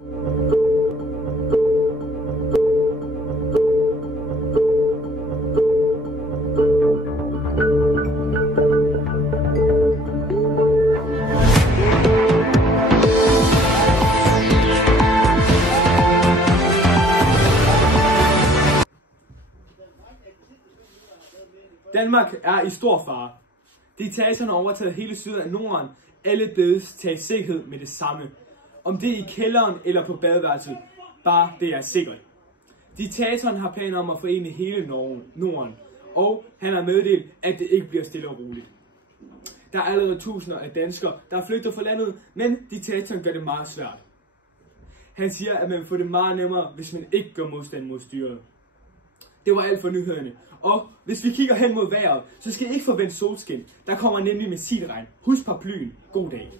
Danmark er i stor fare. Diktatorerne har overtaget hele syd af Norden. Alle bedes tage sikkerhed med det samme. Om det er i kælderen eller på badeværelset, bare det er sikkert. Diktatoren har planer om at forene hele Norden, og han har meddelt, at det ikke bliver stille og roligt. Der er allerede tusinder af danskere, der flygter fra landet, men diktatoren gør det meget svært. Han siger, at man vil få det meget nemmere, hvis man ikke gør modstand mod styret. Det var alt for nyhederne. Og hvis vi kigger hen mod vejret, så skal I ikke forvente solskin. Der kommer nemlig missilregn. Husk paraplyen. God dag.